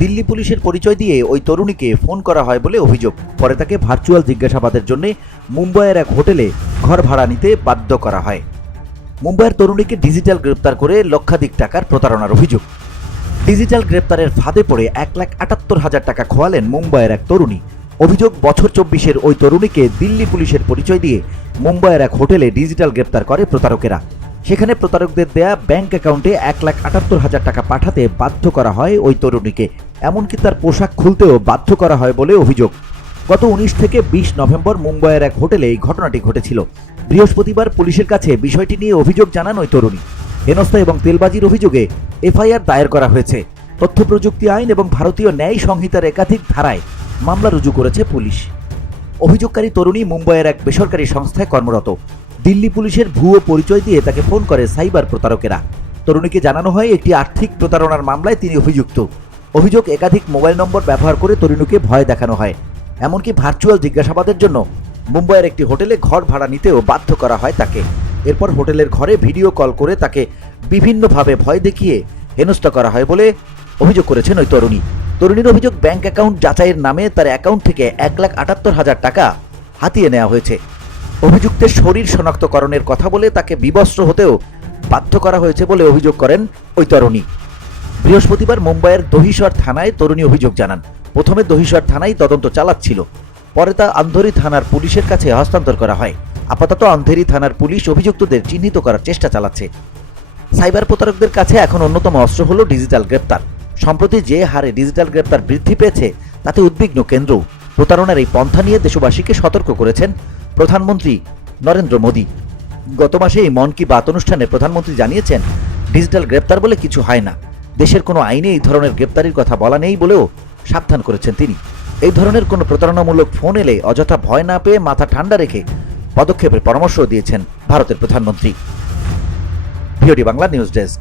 দিল্লি পুলিশের পরিচয় দিয়ে ওই তরুণীকে ফোন করা হয় বলে অভিযোগ। পরে তাকে ভার্চুয়াল জিজ্ঞাসাবাদের জন্য মুম্বাইয়ের এক হোটেলে ঘর ভাড়া নিতে বাধ্য করা হয়। মুম্বাইয়ের তরুণীকে ডিজিটাল গ্রেপ্তার করে লক্ষাধিক টাকার প্রতারণার অভিযোগ। ডিজিটাল গ্রেপ্তারের ফাঁদে পড়ে 1,78,000 টাকা খোয়ালেন মুম্বাইয়ের এক তরুণী। অভিযোগ, বছর 24-এর ওই তরুণীকে দিল্লি পুলিশের পরিচয় দিয়ে মুম্বাইয়ের এক হোটেলে ডিজিটাল গ্রেপ্তার করে প্রতারকেরা। সেখানে প্রতারকদের দেয়া ব্যাংক অ্যাকাউন্টে 1,78,000 টাকা পাঠাতে বাধ্য করা হয় ওই তরুণীকে। এমনকি তার পোশাক খুলতেও বাধ্য করা হয় বলে অভিযোগ। গত 19 থেকে 20 নভেম্বর মুম্বাইয়ের এক হোটেলে এই ঘটনাটি ঘটেছিল। বৃহস্পতিবার পুলিশের কাছে বিষয়টি নিয়ে অভিযোগ জানান ওই তরুণী। হেনস্থা এবং তেলবাজির অভিযোগে এফআইআর দায়ের করা হয়েছে। তথ্য প্রযুক্তি আইন এবং ভারতীয় ন্যায় সংহিতার একাধিক ধারায় মামলা রুজু করেছে পুলিশ। অভিযোগকারী তরুণী মুম্বাইয়ের এক বেসরকারি সংস্থায় কর্মরত। দিল্লি পুলিশের ভুয়ো পরিচয় দিয়ে তাকে ফোন করে সাইবার প্রতারকেরা। তরুণীকে জানানো হয় একটি আর্থিক প্রতারণার মামলায় তিনি অভিযুক্ত। অভিযোগ, একাধিক মোবাইল নম্বর ব্যবহার করে তরুণীকে ভয় দেখানো হয়। এমনকি ভার্চুয়াল জিজ্ঞাসাবাদের জন্য মুম্বাইয়ের একটি হোটেলে ঘর ভাড়া নিতেও বাধ্য করা হয় তাকে। এরপর হোটেলের ঘরে ভিডিও কল করে তাকে বিভিন্নভাবে ভয় দেখিয়ে হেনস্থা করা হয় বলে অভিযোগ করেছেন ওই তরুণী। তরুণীর অভিযোগ, ব্যাংক অ্যাকাউন্ট যাচাইয়ের নামে তার অ্যাকাউন্ট থেকে 1,78,000 টাকা হাতিয়ে নেওয়া হয়েছে। অভিযুক্তের শরীর শনাক্তকরণের কথা বলে তাকে বিবস্ত্র হতেও বাধ্য করা হয়েছে বলে অভিযোগ করেন ওই তরুণী। বৃহস্পতিবার মুম্বাইয়ের দহিসর থানায় তরুণী অভিযোগ জানান। প্রথমে দহিসর থানায় তদন্ত চালাচ্ছিল, পরে তা আন্ধেরি থানার পুলিশের কাছে হস্তান্তর করা হয়। আপাতত আন্ধেরি থানার পুলিশ অভিযুক্তদের চিহ্নিত করার চেষ্টা চালাচ্ছে। সাইবার প্রতারকদের কাছে এখন অন্যতম অস্ত্র হল ডিজিটাল গ্রেপ্তার। সম্প্রতি যে হারে ডিজিটাল গ্রেপ্তার বৃদ্ধি পেয়েছে তাতে উদ্বিগ্ন কেন্দ্র। প্রতারণার এই পন্থা নিয়ে দেশবাসীকে সতর্ক করেছেন প্রধানমন্ত্রী নরেন্দ্র মোদী। গত মাসে এই মন কি বাত অনুষ্ঠানে প্রধানমন্ত্রী জানিয়েছেন, ডিজিটাল গ্রেপ্তার বলে কিছু হয় না। দেশের কোনো আইনে এই ধরনের গ্রেপ্তারির কথা বলা নেই বলেও সাবধান করেছেন তিনি। এই ধরনের কোনো প্রতারণামূলক ফোন এলে অযথা ভয় না পেয়ে মাথা ঠান্ডা রেখে পদক্ষেপের পরামর্শ দিয়েছেন ভারতের প্রধানমন্ত্রী। VOD Bangla news desk.